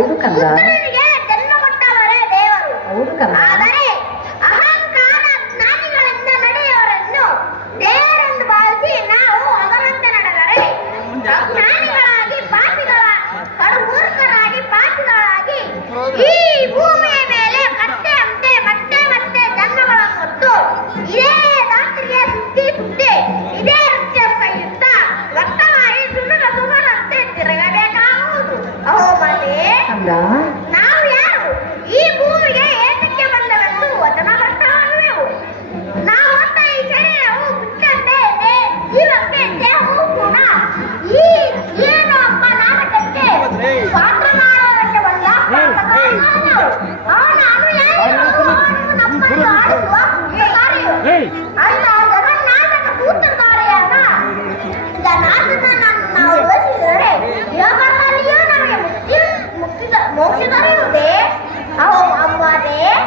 sair do canal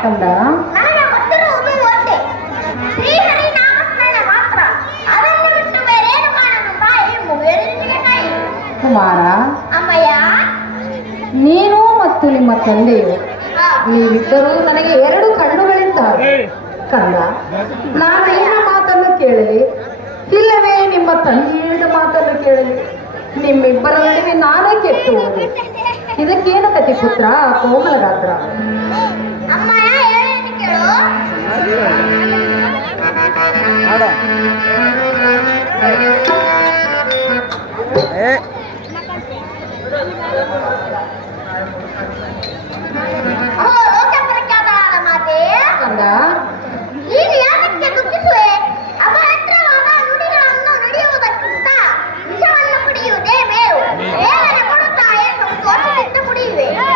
ಕಂದ ಕುಮಾರ ನೀನು ಮತ್ತು ನಿಮ್ಮ ತಂದೆಯು ನೀವಿಬ್ಬರೂ ನನಗೆ ಎರಡು ಕಣ್ಣುಗಳಿದ್ದಾವೆ ಕಂದ. ನಾನು ನಿನ್ನ ಮಾತನ್ನು ಕೇಳಲಿ. ಇಲ್ಲವೇ ನಿಮ್ಮ ತಂದೆಯ ಮಾತನ್ನು ಕೇಳಲಿ. ನಿಮ್ಮಿಬ್ಬರ ನಡುವೆ ನಾನೇ ಕೆಟ್ಟು ಇದಕ್ಕೇನು ಕತಿ ಪುತ್ರ? ಕೋಮಲಗಾತ್ರ. ఆడ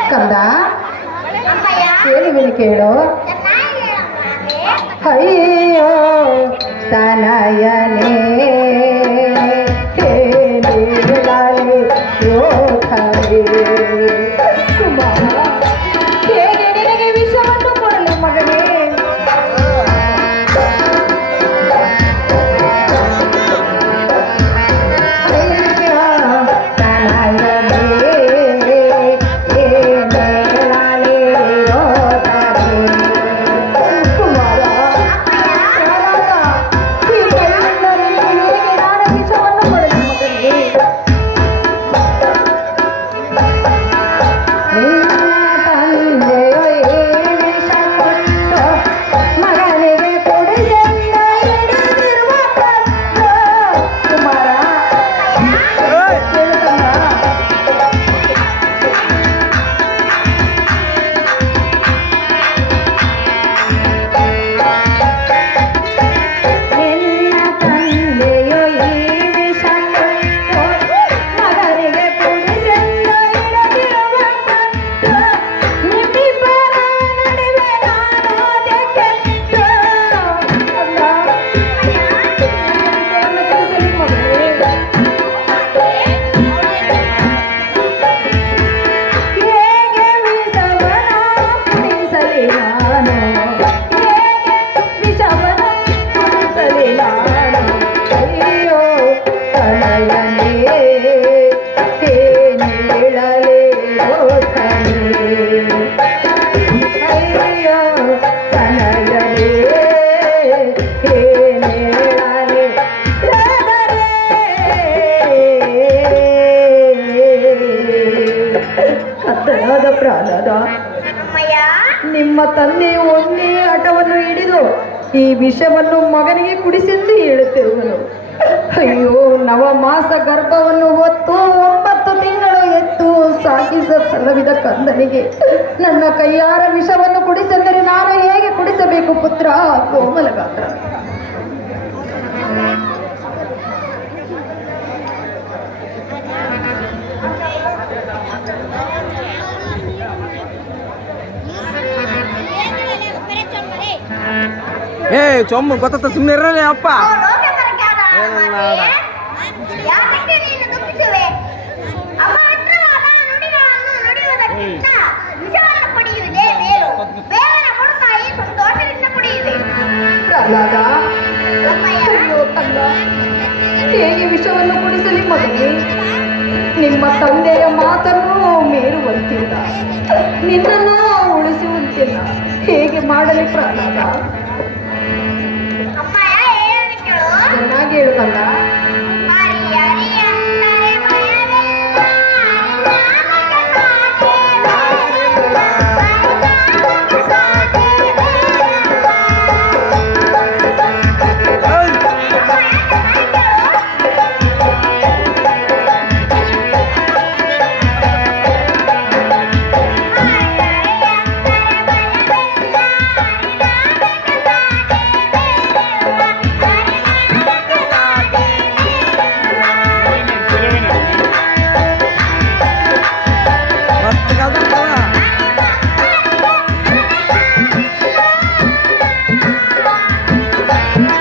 ಕಂದ ಹೇಳಿ ಕೇಳೋ అయ్యో తనయనే తేలి లాలి ಅಮ್ಮಯ್ಯ ನಿಮ್ಮ ತಂದೆ ಒಂದೇ ಆಟವನ್ನು ಹಿಡಿದು ಈ ವಿಷವನ್ನು ಮಗನಿಗೆ ಕುಡಿಸೆಂದು ಹೇಳುತ್ತಿರುವನು. ಅಯ್ಯೋ ನವ ಮಾಸ ಗರ್ಭವನ್ನು ಹೊತ್ತು ಒಂಬತ್ತು ತಿಂಗಳು ಎತ್ತು ಸಾಕಿಸ ಸಲ್ಲವಿದ ಕಂದನಿಗೆ. ನನ್ನ ಕೈಯಾರ ವಿಷವನ್ನು ಕುಡಿಸೆಂದರೆ ನಾನು ಹೇಗೆ ಕುಡಿಸಬೇಕು ಪುತ್ರ? ಕೋಮಲ ಸಂತೋಷದಿಂದ ಚೊಮ್ಮ ಗೊತ್ತ ಸುಮ್ಮನೆ ಇರಲಿ ಅಪ್ಪ. ಹೇಗೆ ವಿಷವನ್ನು ಕುಡಿಸಲಿ ಮಗನೇ? ನಿಮ್ಮ ತಂದೆಯ ಮಾತನ್ನು ಮೇರುವಂತಿಲ್ಲ. ನಿನ್ನನ್ನು ಉಳಿಸುವಂತಿಲ್ಲ. ಹೇಗೆ ಮಾಡಲಿ ಪ್ರಹ್ಲಾದ? கீழே வந்தா